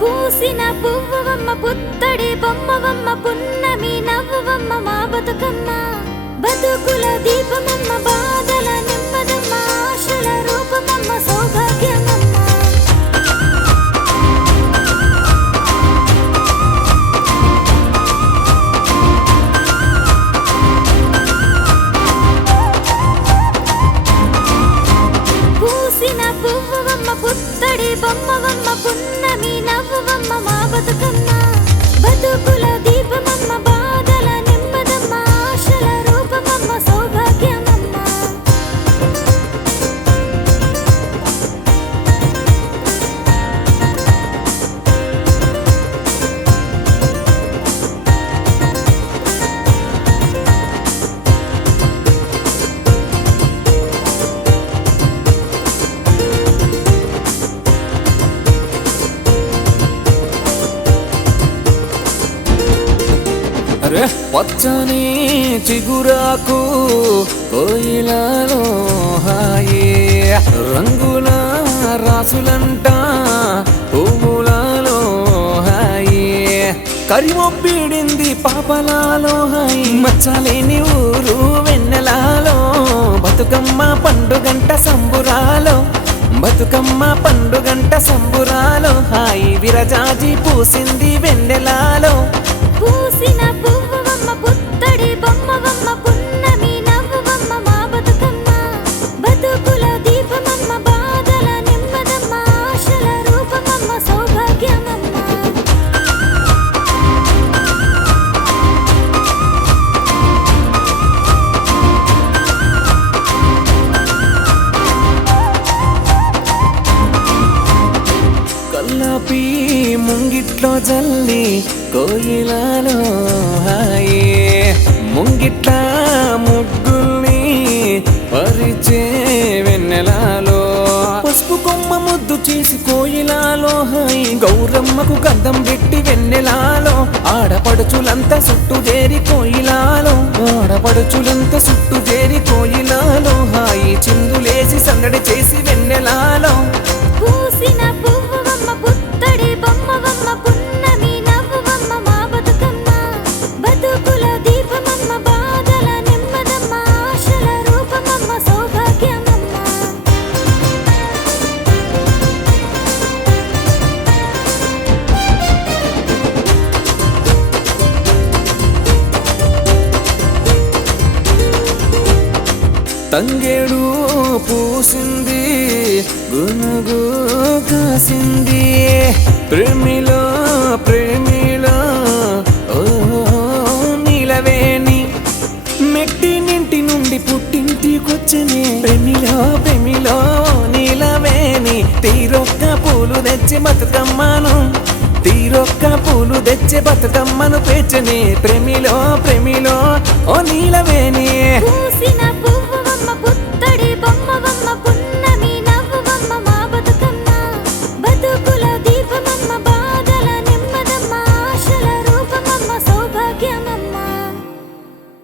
పూసిన పువ్వమ్మ పుత్తడి బొమ్మవమ్మ పున్నమి నవ్వవమ్మ మా బతుకమ్మ బతుకుల దీపమమ్మ బాధల నెమ్మదమ్మ ఆశల రూపమమ్మ సౌభాగ్యమమ్మ పూసిన పువ్వమ్మ పుత్తడి బొమ్మవమ్మ పున్నమి నవ్వవమ్మ మా బతుకమ్మ బతుకుల దీపమమ్మ బాధల నెమ్మదమ్మ ఆశల రూపమమ్మ సౌభాగ్యమమ్మ అరే పచ్చని చిగురాకు కోయిలలో హాయే రంగుల రాసులంట పువ్వులలో హాయే కరిమొప్పిడింది పాపలాలో హాయి మచ్చలేని ఊరు వెన్నెలాలో బతుకమ్మ పండుగంట సంబురాలో బతుకమ్మ పండుగంట సంబురాలో హాయి విరజాజి పూసింది వెన్నెలాలో పూసిన పువ్వమ్మ పుత్తడి బొమ్మవమ్మ పున్నమి నవ్వవమ్మ మా బతుకమ్మ బతుకుల దీపమమ్మ బాధల నెమ్మదమ్మ ఆశల రూపమమ్మ సౌభాగ్యమమ్మ కల్లాపి ముంగిట్లో జల్లి కోయిలలో హాయే ముంగిట్ల ముగ్గుల్ని పరిచే వెన్నెలాలో పసుపు కొమ్మ ముద్దు చేసి కోయిలాలో హాయి గౌరమ్మకు గంధం పెట్టి వెన్నెలాలో ఆడపడుచులంతా చుట్టూ చేరి కోయిలాలో ఆడపడుచులంతా చుట్టూ చేరి కోయిలాలో హాయి చిందులేసి సందడి చేసి వెన్నెలాలో పూసిన పువ్వమ్మ పుత్తడి బొమ్మవమ్మ పున్నమి నవ్వవమ్మ మా బతుకమ్మ బతుకుల దీపమమ్మ బాధల నెమ్మదమ్మ ఆశల రూపమమ్మ సౌభాగ్యమమ్మ తంగేడు పూసింది గునుగు కాసింది ప్రేమిలో ప్రేమిలో ఓ నీలవేణి మెట్టి నింటి నుండి పుట్టింటికొచ్చనే ప్రేమిలో ప్రేమిలో నీలవేణి తీరొక్క పూలు తెచ్చి బతుకమ్మను తీరొక్క పూలు తెచ్చి బతుకమ్మను పేర్చని ప్రేమిలో ప్రేమిలో ఓ నీలవేణి పూసిన